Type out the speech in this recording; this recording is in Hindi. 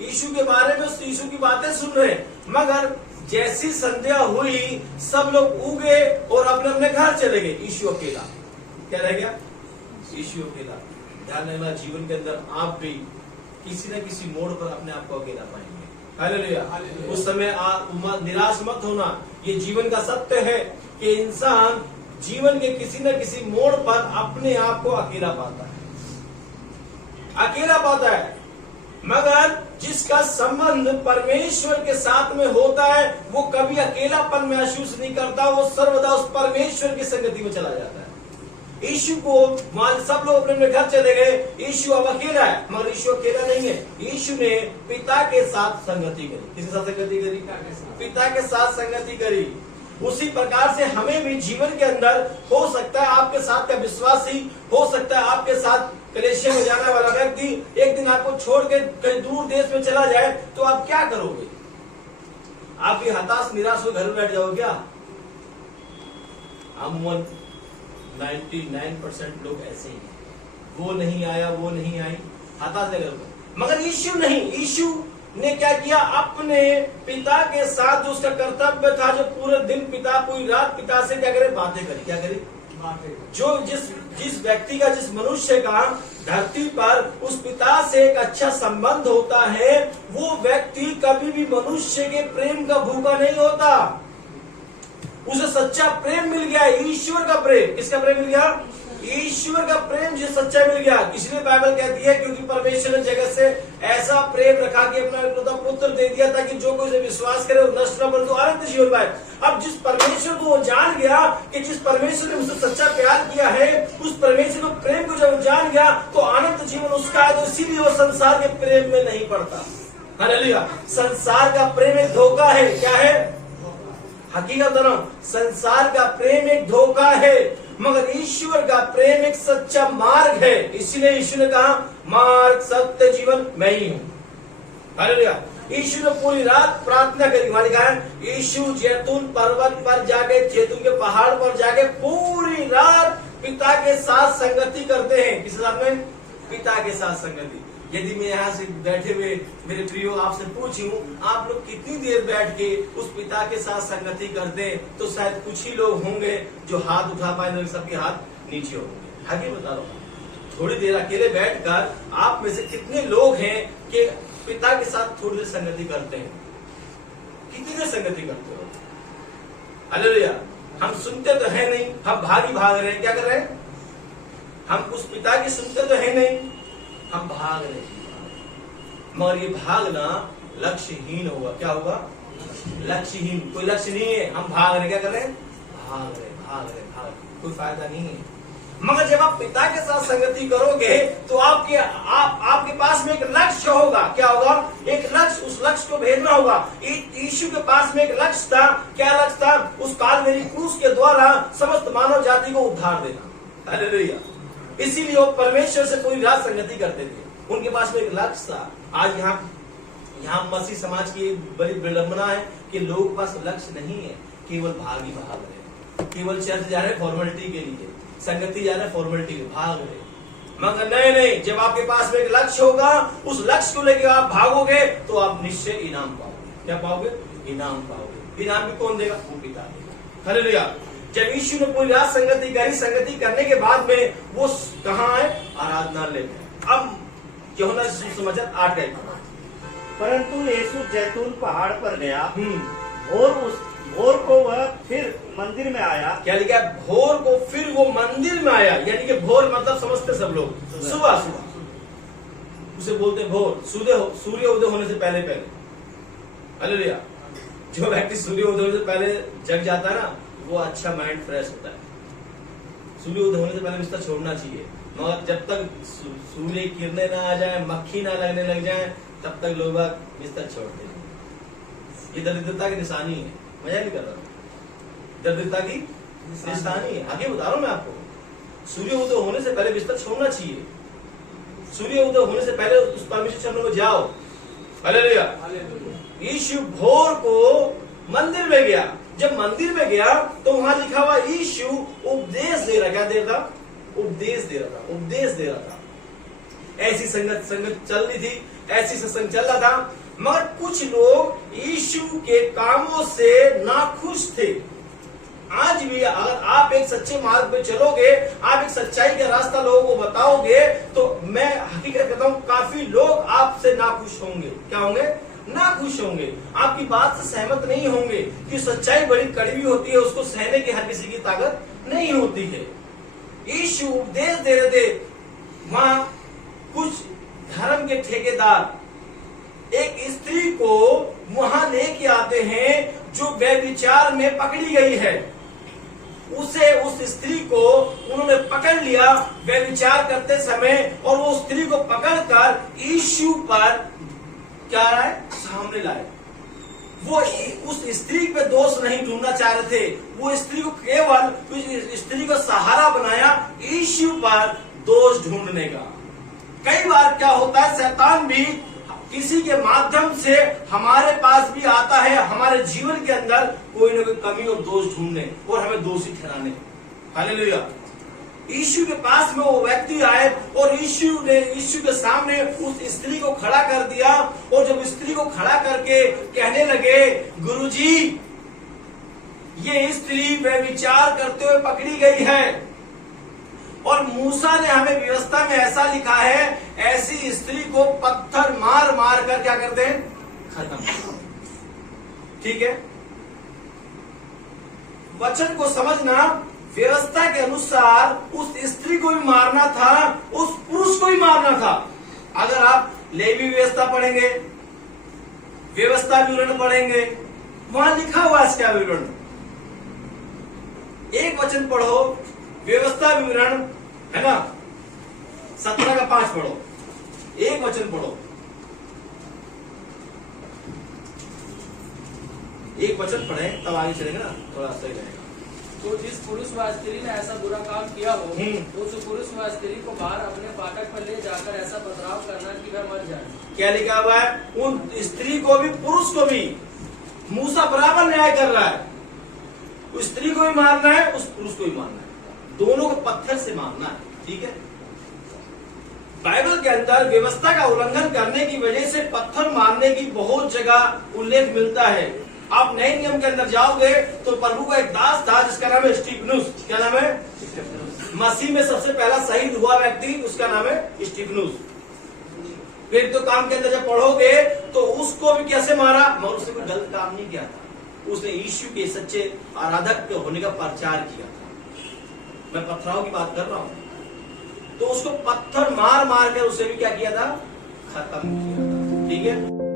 यीशु के बारे में यीशु की बातें सुन रहे हैं, मगर जैसी संध्या हुई सब लोग उगे और अपने अपने घर चले गए। यीशु अकेला, क्या रह गया? यीशु अकेला। ध्यान रखना, जीवन के अंदर आप भी किसी न किसी मोड़ पर अपने आप को अकेला पाएंगे। हालेलुया। उस समय निराश मत होना। ये जीवन का सत्य है कि इंसान जीवन के किसी न किसी मोड़ पर अपने आप को अकेला पाता है, अकेला पाता है। मगर जिसका संबंध परमेश्वर के साथ में होता है वो कभी अकेलापन महसूस नहीं करता, वो सर्वदा उस परमेश्वर की संगति में चला जाता है। यीशु को सब लोग अपने अपने घर चले गए, यीशु अब अकेला है, मगर यीशु अकेला नहीं है। यीशु ने पिता के साथ संगति करी। किसके साथ संगति करी? पिता के साथ संगति करी। उसी प्रकार से हमें भी जीवन के अंदर हो सकता है आपके साथ का विश्वासी, हो सकता है आपके साथ कलेशिया में जाने वाला व्यक्ति एक दिन आपको छोड़ के कहीं दूर देश में चला जाए, तो आप क्या करोगे? आप भी हताश निराश हो घर में बैठ जाओगे क्या? अमूमन 99% लोग ऐसे ही हैं, वो नहीं आया, वो नहीं आई, हताश नहीं करोगे। मगर यीशु नहीं, यीशु ने क्या किया? अपने पिता के साथ जो उसका कर्तव्य था, जो पूरे दिन पिता, पूरी रात पिता से क्या करे? बातें करी। क्या करी? जो जिस व्यक्ति का, जिस मनुष्य का धरती पर उस पिता से एक अच्छा संबंध होता है, वो व्यक्ति कभी भी मनुष्य के प्रेम का भूखा नहीं होता। उसे सच्चा प्रेम मिल गया, ईश्वर का प्रेम। किसका प्रेम मिल गया? ईश्वर का प्रेम जिसे सच्चा मिल गया। इसलिए बाइबल कहती है, क्योंकि परमेश्वर ने जगत से ऐसा प्रेम रखा कि अपना एकलौता पुत्र दे दिया ताकि जो कोई उसे विश्वास करे वो नष्ट न परंतु अनंत जीवन पाए। अब जिस परमेश्वर को वो जान गया कि जिस परमेश्वर ने उसे सच्चा प्यार किया है, उस परमेश्वर को प्रेम को जब जान गया तो अनंत जीवन उसका है। तो इसीलिए वो संसार के प्रेम में नहीं पड़ता। हालेलुया। संसार का प्रेम एक धोखा है। क्या है? हकीकत संसार का प्रेम एक धोखा है, मगर ईश्वर का प्रेम एक सच्चा मार्ग है। इसलिए यीशु ने कहा, मार्ग, सत्य, जीवन मैं ही हूं। हालेलुया। यीशु ने पूरी रात प्रार्थना करी। वहां लिखा है, यीशु जैतून पर्वत पर जाके, जैतून के पहाड़ पर जाके पूरी रात पिता के साथ संगति करते हैं। किसके साथ में? पिता के साथ संगति। यदि मैं यहाँ से बैठे हुए मेरे प्रियो आपसे पूछूं, आप लोग कितनी देर बैठ के उस पिता के साथ संगति करते हैं, तो शायद कुछ ही लोग होंगे जो हाथ उठा पाए, सबके हाथ नीचे होंगे। आगे बता रहा हूँ, थोड़ी देर अकेले बैठकर आप में से कितने लोग हैं कि पिता के साथ थोड़ी देर संगति करते हैं? कितनी देर संगति करते हो? हालेलुया। हम सुनते तो है नहीं, हम भाग रहे हैं। क्या कर रहे हैं? हम उस पिता की सुनते तो है नहीं, हम भाग रहे हैं। मगर ये भागना लक्ष्यहीन होगा। क्या होगा? लक्ष्यहीन। कोई लक्ष्य नहीं है, हम भाग रहे। क्या कर रहे हैं? भाग रहे, कोई फायदा नहीं है। मगर जब आप पिता के साथ संगति करोगे तो आपके पास में एक लक्ष्य होगा। क्या होगा? एक लक्ष्य। उस लक्ष्य को भेजना होगा। यीशु के पास में एक लक्ष्य था। क्या लक्ष्य था? उस कालवरी क्रूस के द्वारा समस्त मानव जाति को उद्धार देना। हालेलुया। इसीलिए वो परमेश्वर से पूरी रात संगति करते थे। उनके पास में एक लक्ष्य था। आज यहाँ मसीह समाज की बड़ी विडंबना है कि लोगों के पास लक्ष्य नहीं है, केवल भाग रहे, केवल चर्च जा रहे फॉर्मेलिटी के लिए, संगति जा रहे फॉर्मेलिटी के, भाग रहे। मगर नहीं, जब आपके पास में एक लक्ष्य होगा, उस लक्ष्य को लेकर आप भागोगे तो आप निश्चय इनाम पाओगे। क्या पाओगे? इनाम पाओगे। इनाम भी कौन देगा? वो पिता देगा। हालेलुया। जब यीशु ने पूरी रात संगति करी, संगति करने के बाद में वो कहाँ है? आराधनालय में। अब यूहन्ना सुसमाचार 8 का 1। परंतु यीशु जैतून पहाड़ पर गया, भोर को वह फिर मंदिर में आया। क्या लिखा है? भोर को फिर वो मंदिर में आया। यानी कि भोर मतलब समझते सब लोग सुबह उसे बोलते भोर, सूर्य उदय होने से पहले। हालेलुया। जो व्यक्ति सूर्य उदय होने से पहले जग जाता है ना, वो अच्छा माइंड फ्रेश होता है। सूर्य उदय होने से पहले बिस्तर छोड़ना चाहिए, मगर जब तक सूर्य किरणें ना आ जाए, मक्खी ना लगने लग जाए, तब तक लोग बिस्तर छोड़ते हैं। ये दरिद्रता की निशानी है। मजा नहीं कर रहा, दरिद्रता की निशानी है। आगे बता रहा हूं मैं आपको। सूर्य उदय होने से पहले बिस्तर छोड़ना चाहिए। सूर्य उदय होने से पहले उस परमेश्वर चरणों में जाओ। हालेलुया। यीशु भोर को मंदिर में गया। जब मंदिर में गया तो वहां लिखा हुआ यीशु उपदेश दे रहा। क्या दे रहा था? उपदेश दे रहा था। ऐसी संगत चल रही थी ऐसी सत्संग चल रहा था। मगर कुछ लोग यीशु के कामों से नाखुश थे। आज भी अगर आप एक सच्चे मार्ग पे चलोगे, आप एक सच्चाई का रास्ता लोगों को बताओगे, तो मैं हकीकत कहता हूं काफी लोग आपसे नाखुश होंगे। क्या होंगे? नाखुश होंगे, आपकी बात से सहमत नहीं होंगे कि सच्चाई बड़ी कड़वी होती है, उसको सहने की हर किसी की ताकत नहीं होती है। यीशु उपदेश दे रहे थे, वहां कुछ धर्म के ठेकेदार एक स्त्री को वहां लेके आते हैं जो व्यभिचार में पकड़ी गई है। उस स्त्री को उन्होंने पकड़ लिया व्यभिचार करते समय, और वो स्त्री को पकड़कर यीशु पर क्या है? सामने लाए। वो उस स्त्री पे दोष नहीं ढूंढना चाह रहे थे, वो स्त्री को केवल स्त्री को सहारा बनाया यीशु पर दोष ढूंढने का। कई बार क्या होता है, शैतान भी किसी के माध्यम से हमारे पास भी आता है, हमारे जीवन के अंदर कोई ना कोई कमी और दोष ढूंढने और हमें दोषी ठहराने। हालेलुया। यीशु के पास में वो व्यक्ति आए और यीशु ने यीशु के सामने उस स्त्री को खड़ा कर दिया, और जब स्त्री को खड़ा करके कहने लगे, गुरुजी, ये स्त्री व्यभिचार करते हुए पकड़ी गई है, और मूसा ने हमें व्यवस्था में ऐसा लिखा है, ऐसी स्त्री को पत्थर मार मार कर क्या करते हैं? खत्म। ठीक है, वचन को समझना। व्यवस्था के अनुसार उस स्त्री को भी मारना था, उस पुरुष को भी मारना था। अगर आप लेवी व्यवस्था पढ़ेंगे, व्यवस्था विवरण पढ़ेंगे, वहां लिखा हुआ है इसका विवरण। एक वचन पढ़ो, व्यवस्था विवरण है ना, 17 का 5 पढ़ो, एक वचन पढ़ो, एक वचन पढ़े तब आगे चलेगा ना, थोड़ा सही रहेगा। तो जिस पुरुष व स्त्री ने ऐसा बुरा काम किया हो, उस पुरुष व स्त्री को बाहर अपने फाटक पर ले जाकर ऐसा पथराव करना कि वह मर जाए। क्या लिखा हुआ है? उन स्त्री को भी पुरुष को भी मूसा बराबर न्याय कर रहा है। उस स्त्री को भी मारना है, उस पुरुष को भी मारना है, दोनों को पत्थर से मारना है। ठीक है, बाइबल के अंदर व्यवस्था का उल्लंघन करने की वजह से पत्थर मारने की बहुत जगह उल्लेख मिलता है। आप नए नियम के अंदर जाओगे तो प्रभु का एक दास था जिसका नाम है स्टीफनुस। क्या नाम है? मसीह में सबसे पहला शहीद हुआ व्यक्ति, उसका नाम है स्टीफनुस। फिर तो काम के अंदर जब पढ़ोगे तो उसको भी कैसे मारा, मगर उसने कोई गलत काम नहीं किया था, उसने यीशु के सच्चे आराधक होने का प्रचार किया था। मैं पत्थराव की बात कर रहा हूं। तो उसको पत्थर मार मार कर उसे भी क्या किया था? खत्म किया था। ठीक है।